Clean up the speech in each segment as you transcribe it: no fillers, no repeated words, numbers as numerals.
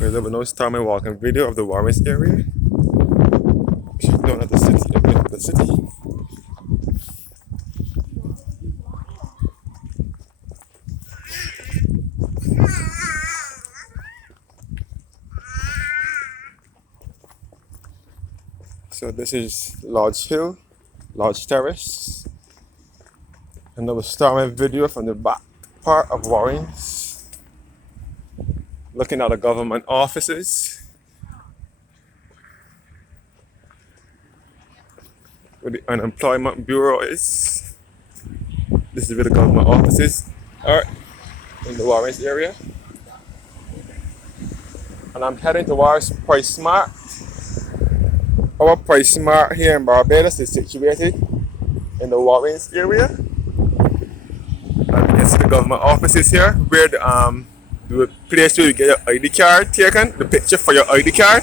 There's a no storm and walking video of the Warrens area, which is known as the city, the city. So this is Lodge Hill, Lodge Terrace. Another storm video from the back part of Warrens, looking at the government offices. Where the unemployment bureau is. This is where the government offices are in the Warrens area. And I'm heading towards Price Smart. Our Price Smart here in Barbados is situated in the Warrens area. And you can see the government offices here, where the place where you get your ID card taken, the picture for your ID card,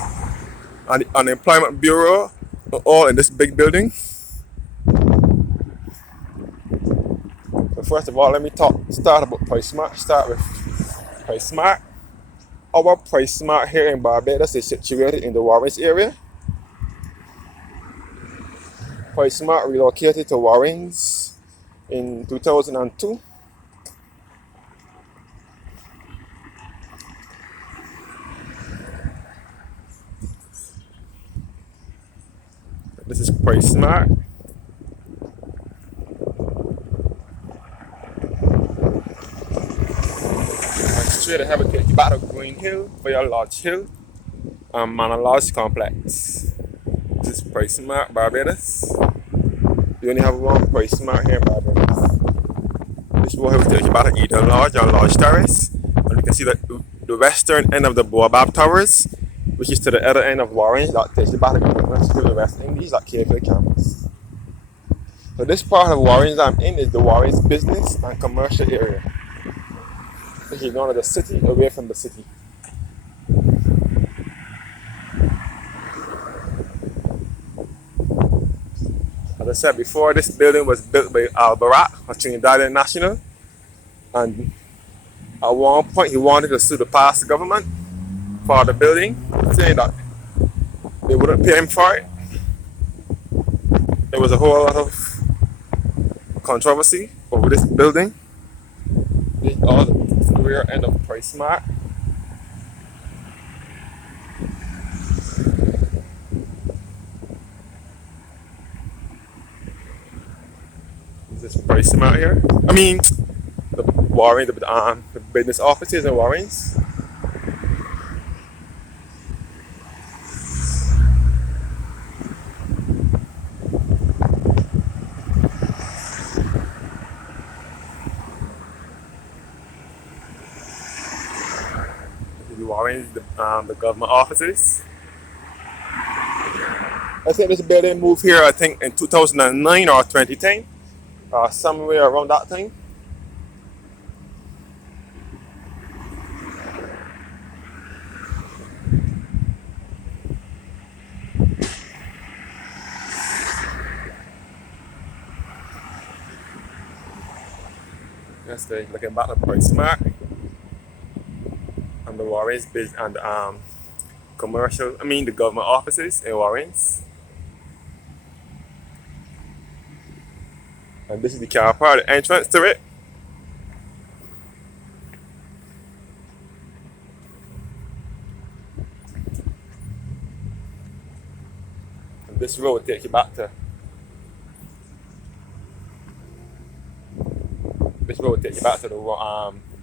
and the unemployment bureau, all in this big building. So first of all, let me start about Price Smart. Start with Price Smart. Our Price Smart here in Barbados is situated in the Warrens area. Price Smart relocated to Warrens in 2002. This is Price Smart. Straight ahead, we take you back to Green Hill for your Lodge Hill Manor Lodge complex. This is Price Smart, Barbados. We only have one Price Smart here in Barbados. This will take you back to Eden Lodge or Lodge Terrace. And you can see the western end of the Baobab Towers, which is to the other end of Warrens. That takes you back to the West Indies, that KFA campus. So this part of Warrens I'm in is the Warrens business and commercial area. Which is known as the city away from the city. As I said before, this building was built by Al-Barak, a Trinidadian national, and at one point he wanted to sue the past government for the building, saying that they wouldn't pay him for it. There was a whole lot of controversy over this building. This is all the rear end of Price Smart. This is Price Smart here. I mean, the Warrens, the business offices in Warrens. Warrens, the government offices. I think this building moved here, I think, in 2009 or 2010, somewhere around that time. Yes, they're looking back at Price Smart. And the Warrens and the government offices in Warrens. And this is the car park, the entrance to it. And this road will take you back to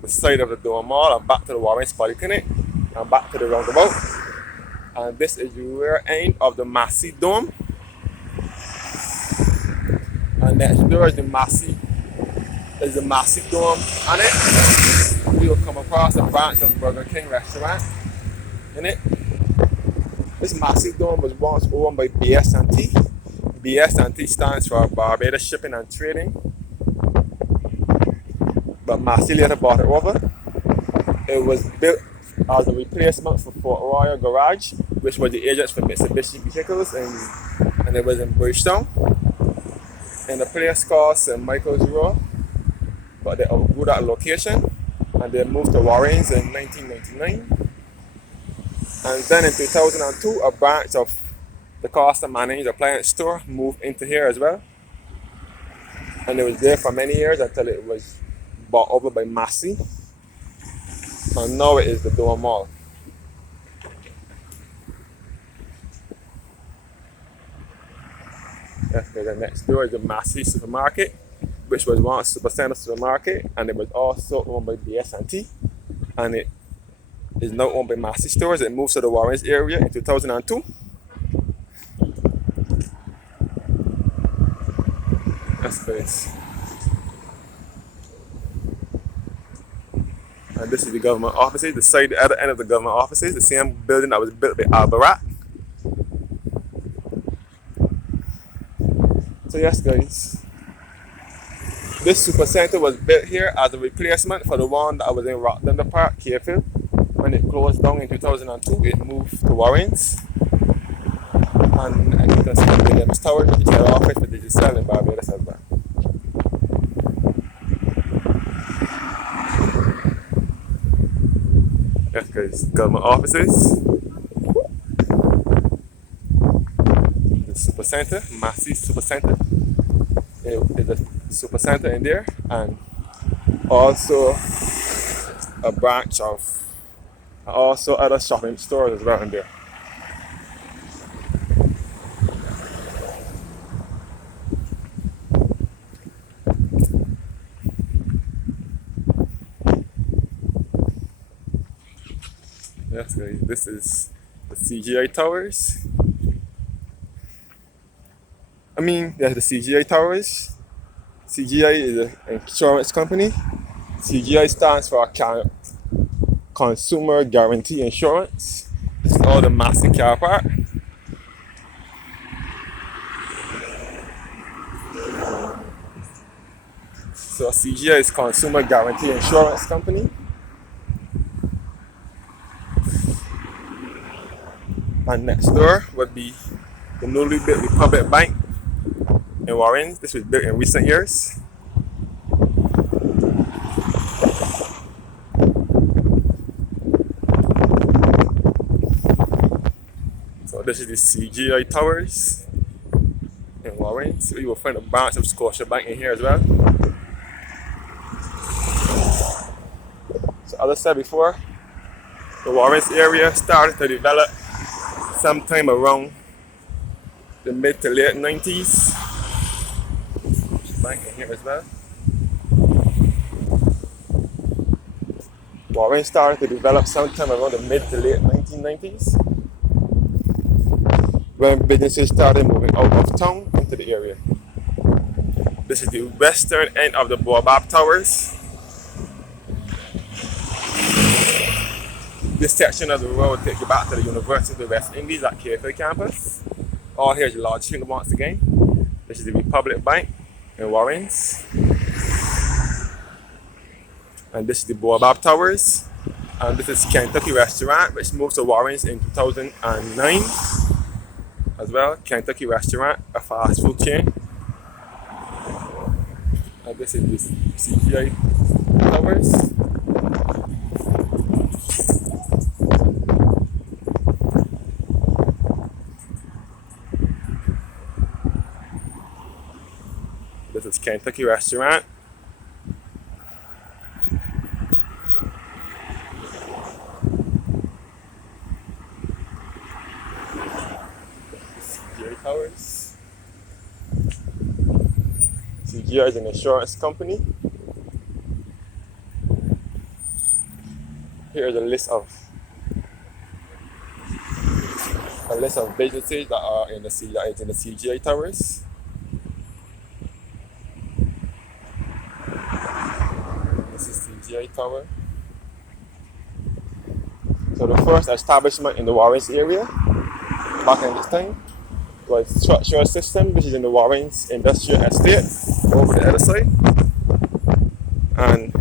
the side of the Dome Mall and back to the Warrens Polyclinic and back to the roundabout. And this is the rear end of the Massey Dome. And next door is the Massey Dome on it. We will come across a branch of Burger King restaurant in it. This Massey Dome was once owned by BS&T. BS&T stands for Barbados Shipping and Trading. But Massey later bought it over. It was built as a replacement for Fort Royal Garage, which was the agents for Mitsubishi vehicles, and it was in Bridgetown. In a place called St. Michael's Road, but they outgrew that location and they moved to Warrens in 1999. And then in 2002, a branch of the Costa Managed Appliance Store moved into here as well. And it was there for many years until it was bought over by Massey. And now it is the Dome Mall. Yes, the next door is the Massey Supermarket, which was once Supercenter Supermarket, and it was also owned by BS&T. And it is now owned by Massey Stores. It moved to the Warrens area in 2002. That's nice. And this is the government offices, the other end of the government offices, the same building that was built by Albarat. So yes guys, this supercenter was built here as a replacement for the one that was in Rockdale Park, Carefield. When it closed down in 2002, it moved to Warrens. And you can see the Williams Tower, which is the office for Digicel in Barbados as well. Yes guys, government offices. The supercenter, Massey Supercenter. It is a supercenter in there, and also a branch of also other shopping stores as well in there. Yes guys, this is the Cgi Towers. The Cgi Towers. Cgi is an insurance company. Cgi stands for Consumer Guarantee Insurance. This is all the Massey car park. So Cgi is Consumer Guarantee Insurance Company. And next door would be the newly built Republic Bank in Warrens. This was built in recent years. So this is the Cgi Towers in Warrens. You will find a branch of Scotiabank in here as well. So as I said before, the Warrens area started to develop sometime around the mid to late 90s. Bank in here as well. Warren started to develop sometime around the mid to late 1990s when businesses started moving out of town into the area. This is the western end of the Baobab Towers. This section of the road takes you back to the University of the West Indies at Carefield campus. All here is large finger once again. This is the Republic Bank in Warrens. And this is the Baobab Towers. And this is Kentucky Restaurant, which moved to Warrens in 2009 as well. Kentucky Restaurant, a fast food chain. And this is the Cgi Towers. This is Kentucky Restaurant. Cgi Towers. Cgi is an insurance company. Here is a list of businesses that are in the Cgi Towers. This is Cgi Tower. So the first establishment in the Warrens area back in this time was Structural System, which is in the Warrens Industrial Estate over the other side. And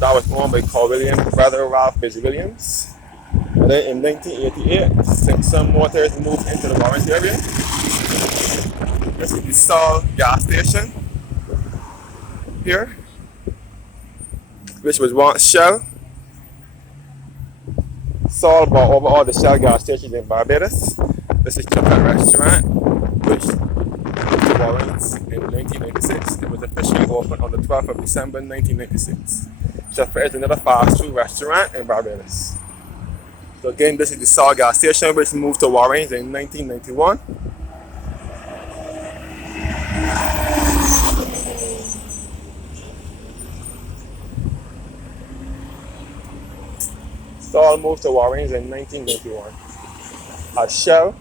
that was owned by Carl Williams' brother Ralph Busy Williams. And then in 1988, some motors moved into the Warrens area. This is the Sol gas station here, which was once Shell. Saul bought over all the Shell gas stations in Barbados. This is Chocolate Restaurant, which moved to Warrens in 1996. It was officially opened on the 12th of December 1996. Chocolate is another fast food restaurant in Barbados. So again, this is the Saul gas station, which moved to Warrens in 1991. Saul moved to Warrens in 1991 as Shell,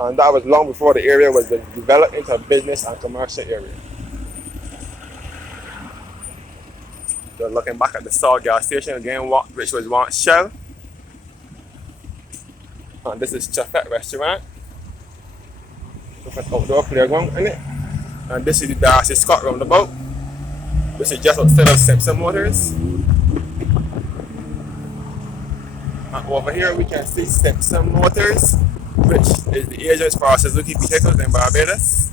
and that was long before the area was developed into a business and commercial area. So looking back at the Saul gas station again, which was once Shell, and this is Chocolate Restaurant with an outdoor playground in it, and this is the Darcy Scott roundabout, which is just outside of Simpson Motors. And over here we can see Simpson Motors, which is the agents for Suzuki vehicles in Barbados.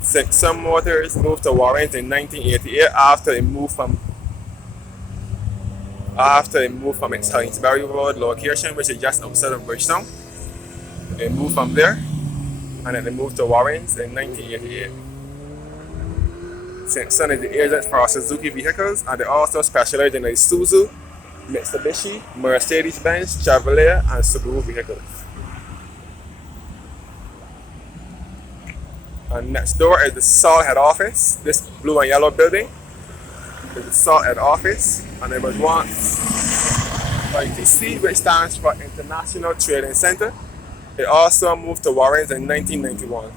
Simpson Motors moved to Warrens in 1988 after they moved from its Hinesbury Road location, which is just outside of Bridgetown. They moved from there, and then they moved to Warrens in 1988. Simpson is the agent for Suzuki vehicles, and they also specialize in Isuzu, Mitsubishi, Mercedes-Benz, Chevrolet, and Subaru vehicles. And next door is the Saul head office. This blue and yellow building is the Saul head office, and it was once ITC, which stands for International Trading Center. It also moved to Warrens in 1991.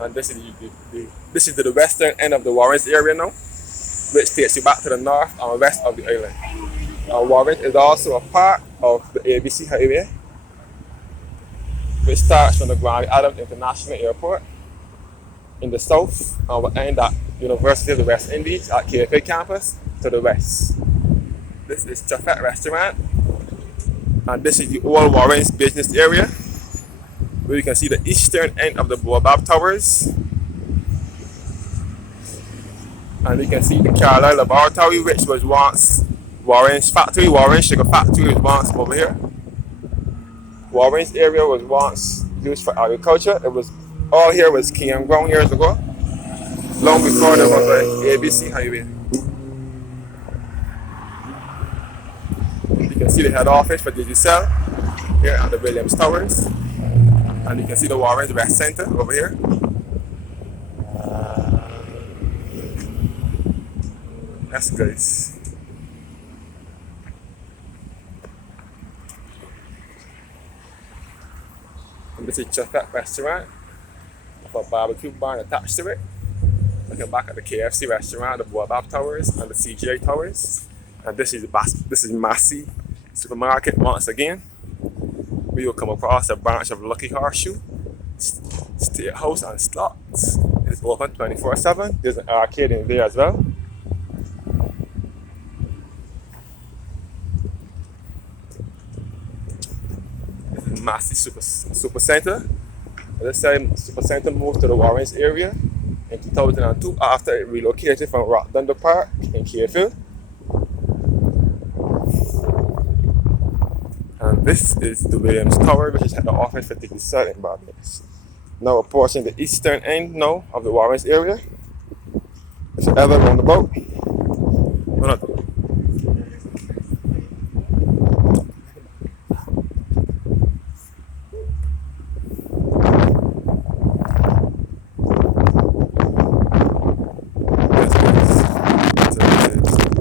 And this is the western end of the Warrens area now, which takes you back to the north and west of the island. Warrens is also a part of the ABC Highway, which starts from the Grand Adams International Airport in the south and will end at University of the West Indies at KFA campus to the west. This is Chocolate Restaurant, and this is the old Warrens business area, where you can see the eastern end of the Baobab Towers. And you can see the Carlisle Laboratory, which was once Warren's factory. Warren's Sugar Factory was once over here. Warren's area was once used for agriculture. All here was cane ground years ago, long before there was an ABC highway. You can see the head office for Digicel here at the Williams Towers. And you can see the Warrens West Center over here. That's guys. And this is Chocolate Restaurant with a barbecue barn attached to it. Looking back at the KFC restaurant, the Baobab Towers, and the Cgi Towers. And this is Massey Supermarket once again. We will come across a branch of Lucky Horseshoe State House and Slots. It's open 24/7. There's an arcade in there as well. This is Massey Super Center. This time, Super Center moved to the Warrens area in 2002 after it relocated from Rockdunder Park in Kearfield. And this is the Williams Tower, which is at the office for Digicel in Barbados. Now approaching the eastern end now of the Warrens area. It's an ever roundabout.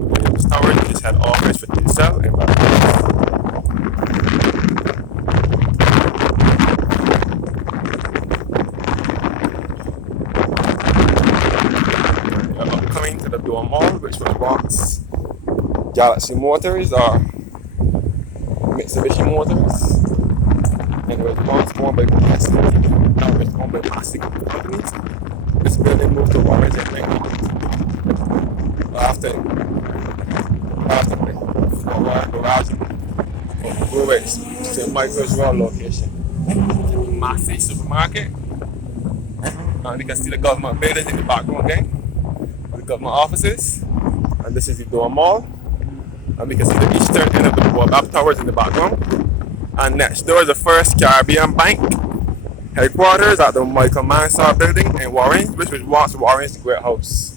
Williams Tower, which is at the office for Digicel in Barbados. Mall, which was once Galaxy Motors or Mitsubishi Motors, and it was once owned by Massey. Now it's owned by Massey companies. This building moved to Warrens in 1982 after the garage of St. Michael's Road location. Massey Supermarket And you can see the government buildings in the background again, the government offices. And this is the Door Mall. And we can see the eastern end of the Cgi Towers in the background. And next door is the First Caribbean Bank headquarters at the Michael Mansard building in Warren, which was once Warren's Great House.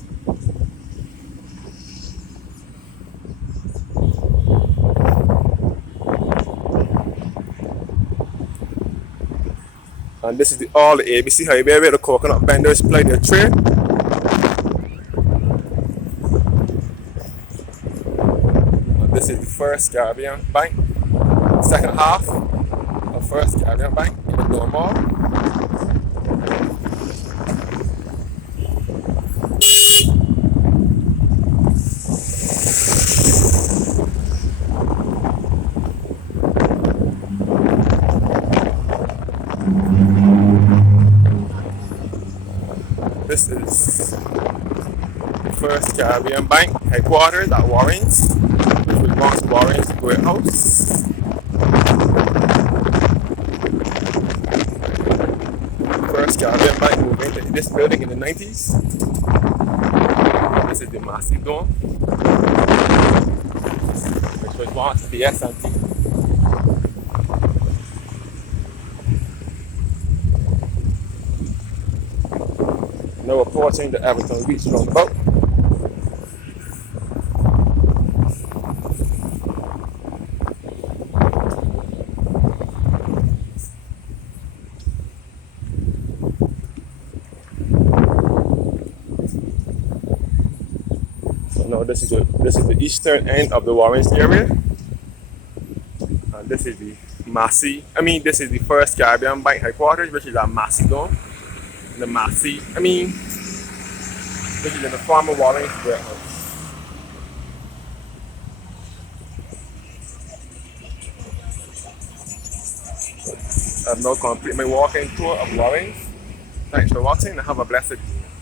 And this is all the ABC highway where the coconut vendors play their trade. And this is the First Caribbean Bank, second half of First Caribbean Bank in the Door Mall. This is the First Caribbean Bank headquarters at Warren's, which was once Warren's Great House. First Caribbean Bank moved into this building in the 90s. This is the Massey Dome, which was once the S&T. Now approaching the Everton Beach roundabout. So now this is the eastern end of the Warrens area. And this is the this is the First Caribbean Bank headquarters, which is at Massey Dome. The Massey, which is in the former Warren's Great House. I've now completed my walking tour of Warren's. Thanks for watching and have a blessed day.